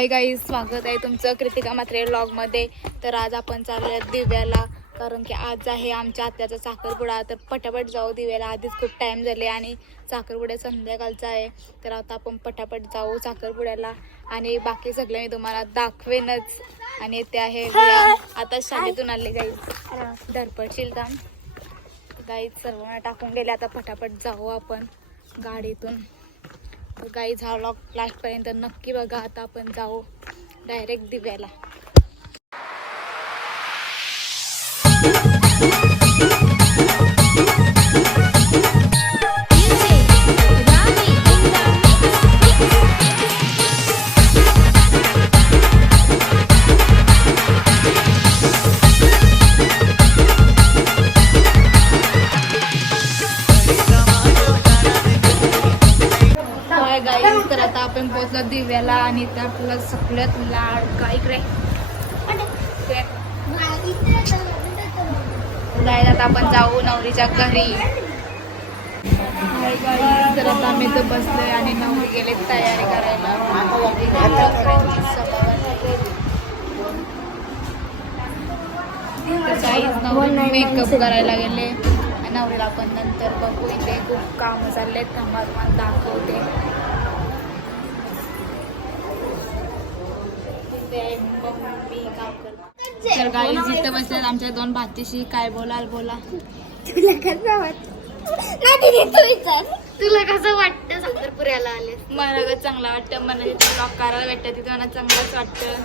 हाय गाई स्वागत आहे तुमचं कृतिका मात्रे ब्लॉगमध्ये तर आज आपण चालूया दिव्याला कारण की आज आहे आमच्या आत्याचा साखरपुडा. तर पटापट जाऊ दिव्याला आधीच खूप टाइम झाले आणि साखरपुडा संध्याकाळचा आहे. तर आता आपण पटापट जाऊ साखरपुड्याला. आणि बाकी सगळे मी तुम्हाला दाखवेनच. आणि ते आहे आता शाळेतून आले गाई धडपडशील काम गाईत सर्वांना टाकून गेले. आता पटापट जाऊ आपण गाडीतून. गाई झाड लास्टपर्यंत नक्की बघा. आता आपण जाऊ डायरेक्ट दिव्याला. होय गाई तर आता आपण पोहोचलो दिव्याला आणि त्या आपलं सगळ्यात लाड काय इकडे? जायला आता आपण जाऊ नवरीच्या घरी. तर आता आम्ही तर बसलोय आणि नवरी गेले तयारी करायला. नवरी मेकअप करायला गेले. आणि नवरीला आपण नंतर बघू इथे खूप काम चालले थांबा तुम्हाला दाखवते. काम करते. तर काही जिथं बसल्यात आमच्या दोन भाचीशी काय बोलाल बोला. तुला कसं वाटत? नाही दीदी तू विचार. तुला कसं वाटतं साखरपुऱ्याला आले मला ग चांगलं वाटतं. मला तिथे ब्लॉक करायला भेटतं. तिथे मला चांगलंच वाटतं.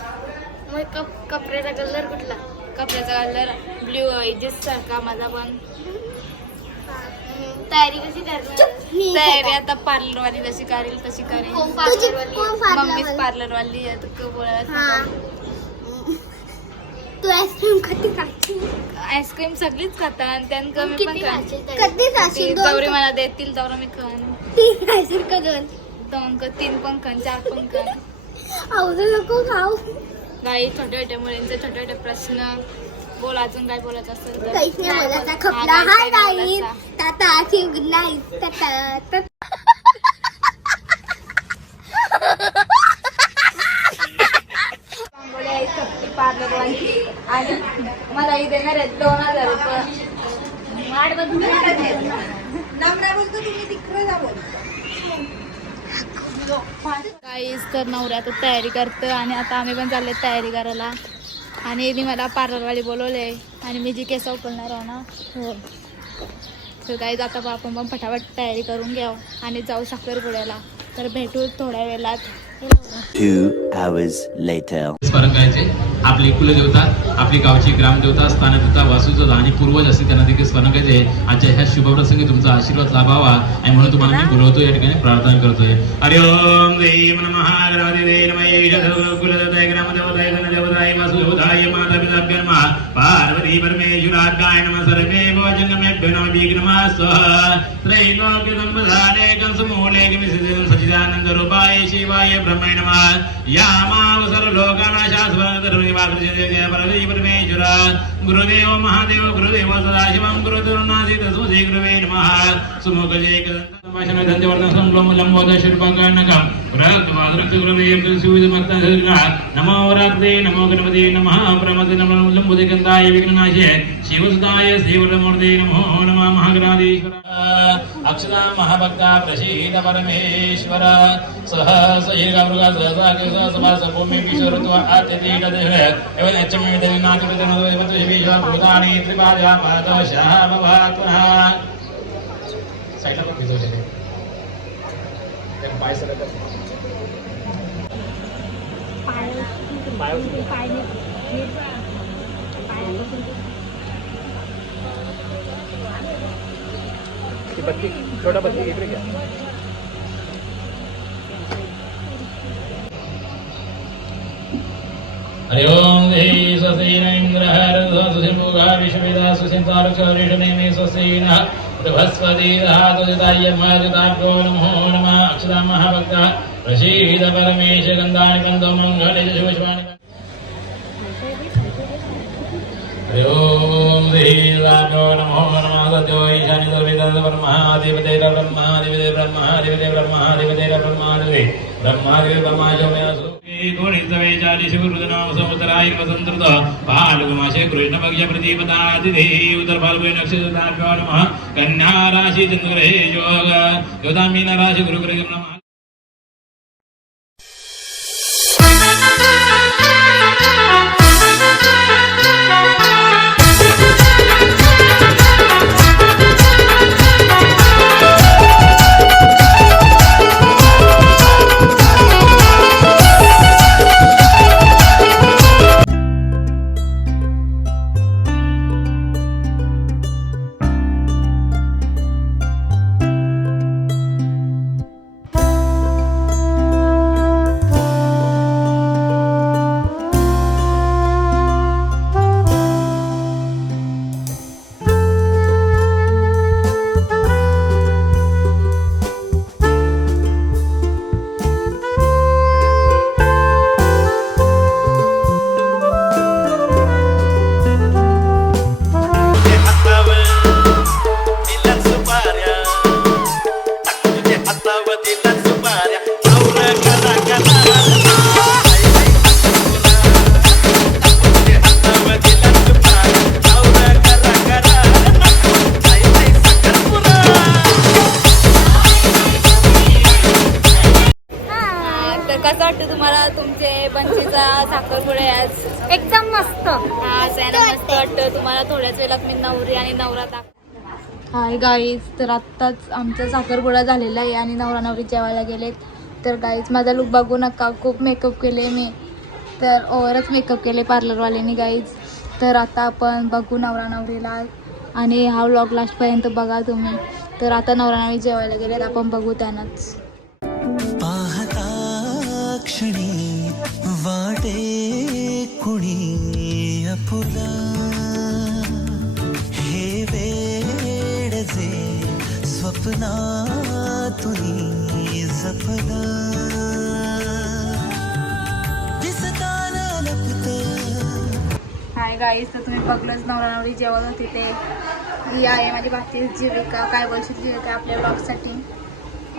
मग कप कपड्याचा कलर कुठला? कपड्याचा कलर ब्ल्यू एजेस सारखा माझा पण. तयारी कशी करणार? तयारी आता पार्लर वाली जशी करेल तशी करेल. कोण पार्लरवाली? मम्मीच पार्लर वाली आहे, तर बोलायला तू आईस्क्रीम कधी खाशील आईस्क्रीम सगळीच खातात आणि त्यानं कमी पण किती खान खाशील कधी खाशील गौरी मला देतील तेवढं मी खान तीन खाशील का दोन? दोन क- तीन पण खान चार पण खान. आवडू नको खाऊ. काही छोटे छोटे मुलींचे छोटे छोटे प्रश्न. बोल अजून काय बोलायचं असेल तर. काहीच नाही बोलायचा. हा, खपला नाही बोलायचं. रांगोळी आहे आणि मला इथे दोन हजार रुपये. काहीच तर नवऱ्या आता तयारी करतं आणि आता आम्ही पण चालले तयारी करायला. आणि इथे मला पार्लरवाली बोलवले. आणि मी जी केस उकलणार आहे ना. हो. तर काही आता बा आपण पण फटाफट तयारी करून घ्यावं आणि जाऊ साखरपुड्याला. तर भेटू थोड्या वेळात. Two आपली कुलदेवता आपली गावची ग्रामदेवता स्थानदेवता वासुदेवता आणि पूर्वज असते त्यांना देखील स्मरण करायचे आजच्या ह्या शुभप्रसंगी तुमचा आशीर्वाद लाभावा आणि म्हणून तुम्हाला मी बोलवतो या ठिकाणी प्रार्थना करतोय. हरि ओम देव कुलदेवताय ग्रामदेवताय वासुदेवताय माता पिताभ्य नमः. पार्वती परमेश्वराभ्याय नमः. नमः. विघ्नमः स्वः. शिवाय ब्रह्मणे नमः. यामाव सर्वलोकानां शाश्वतं धर्मनिवासजय परमेश्वर परमेश्वर। गुरुदेव महादेव गुरुदेव सदाशिवं गुरुतरुणासीत स्वसे गुरुवे नमः सुमुखजे संभाषण धन्यवर्धन संलोम लंबोदर शिल्पकर्णकं నమోరాత్రే నమో గణపతి నమ ప్రమతి నమలంబుదికందాయ విఘ్ననాశే శివసుదాయ శ్రీవరమూర్తి నమో నమ మహాగణాధీశ్వర. అక్షదా మహాభక్త ప్రసీత పరమేశ్వర. సహ సైడ్ పాయసం ไปไปไปนิดนิดไปแล้วก็ ये बच्ची, छोटा बच्ची इधर क्या? हरि ओम हि ससेनेन्द्रः रथसुशिम्भुगा विश्वविदा सुचिन्तालक्षरीषणेमे नमो नमः अक्षदामः भक्तः ప్రసీద పరమేశ గంధాని కందో మంగళ శివశివాని ఓం శ్రీరాజో నమో నమ సత్యో ఈశాని సర్వేదంత బ్రహ్మాధిపతే బ్రహ్మాధిపతే బ్రహ్మాధిపతే బ్రహ్మాధిపతే బ్రహ్మాధిపతి బ్రహ్మాధిపతి బ్రహ్మాశోమయాసు శ్రీకోణితవేచాలి శివరుదనామ సంవత్సరాయ వసంతృత పాల్గమాశే యోగ. యోదామీన రాశి గురుగ్రహం నమ. कसं वाटतं तुम्हाला तुमचे बंशीचा साखरपुडे आज? एकदम मस्त. हा मस्त वाटतं. तुम्हाला थोड्याच वेळात मी नवरी आणि नवरा दाख हाय गाईज तर आत्ताच आमचा साखरपुडा झालेला आहे आणि नवरा नवरी जेवायला गेलेत. तर गाईज माझा लुक बघू नका. खूप मेकअप केले मी. तर ओव्हरच मेकअप केले पार्लरवाल्यांनी गाईज तर आता आपण बघू नवरा नवरीला. आणि हा व्लॉग लास्टपर्यंत बघा तुम्ही. तर आता नवरा नवरी जेवायला गेलेत. आपण बघू त्यांनाच. कुणी अपुला? हे वेड जे स्वप्नातुनी जपला. हाय गाईस तर तुम्ही बघलंच नवरा नवरी जेवण होती ते. ही आहे माझी भाची जीविका. काय बोलशील जीविका आपल्या ब्लॉगसाठी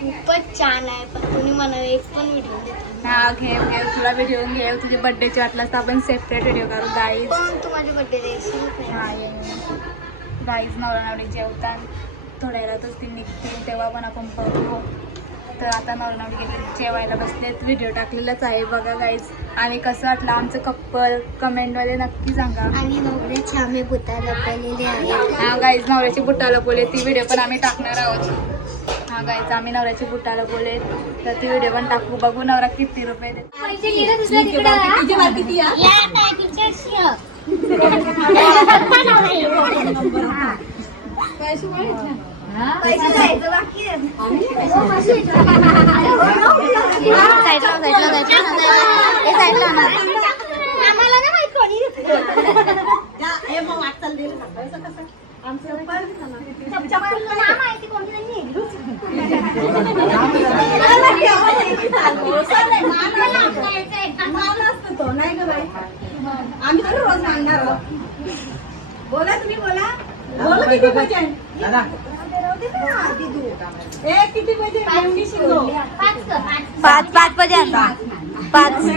खूपच छान आहे. पण तुम्ही मला एक पण व्हिडिओ हा घेव घेव तुला व्हिडिओ घेव तुझे बर्थडेचे वाटलास तर आपण सेपरेट व्हिडिओ करू. गाईज पण तू माझ्या हा गाईज नवरा नवरी जेवतात. थोड्या वेळातच ती निघतील तेव्हा पण आपण बघू. तर आता नवरा नवरी गेले जेवायला बसलेत. व्हिडिओ टाकलेलाच आहे. बघा गाईज आणि कसं वाटलं आमचं कप्पल कमेंटमध्ये नक्की सांगा. आणि नवऱ्याचे आम्ही बुता लपवलेले आहेत हा गाईज नवऱ्याची बुट्टा लपवले ती व्हिडिओ पण आम्ही टाकणार आहोत. हा गाईज आम्ही नवऱ्याची बुट्टा लपवले तर ती व्हिडिओ पण टाकू. बघू नवरा किती रुपये देतो. आम्हाला नाही माहीत कोणी माहिती कोणी आम्ही तर रोज मागणार आहोत. बोला तुम्ही बोला बोला किती पाहिजे ए किती पाहिजे मेवणी शिंगो. पाच पाच पाहिजे पाच ए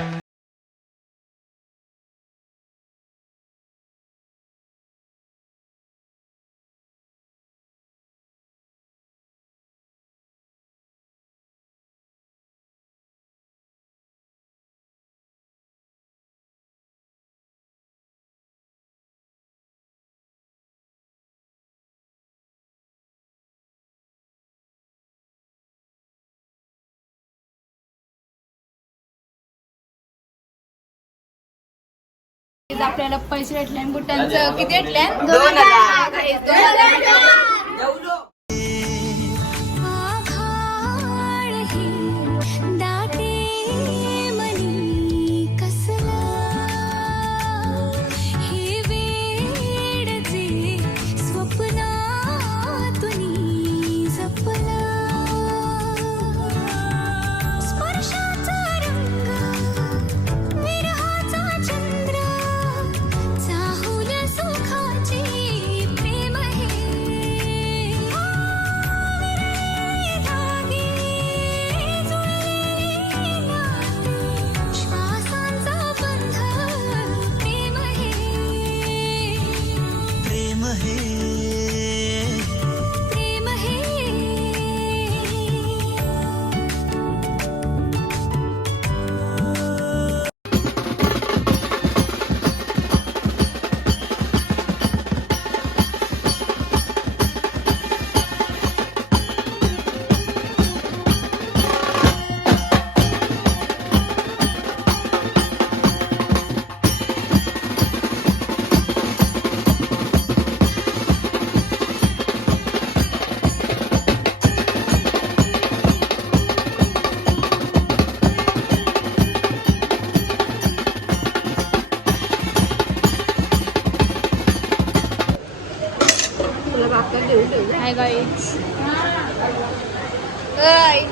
आपल्याला पैसे भेटले आणि बुटांचं किती भेटले? दोन हजार. my. Guys,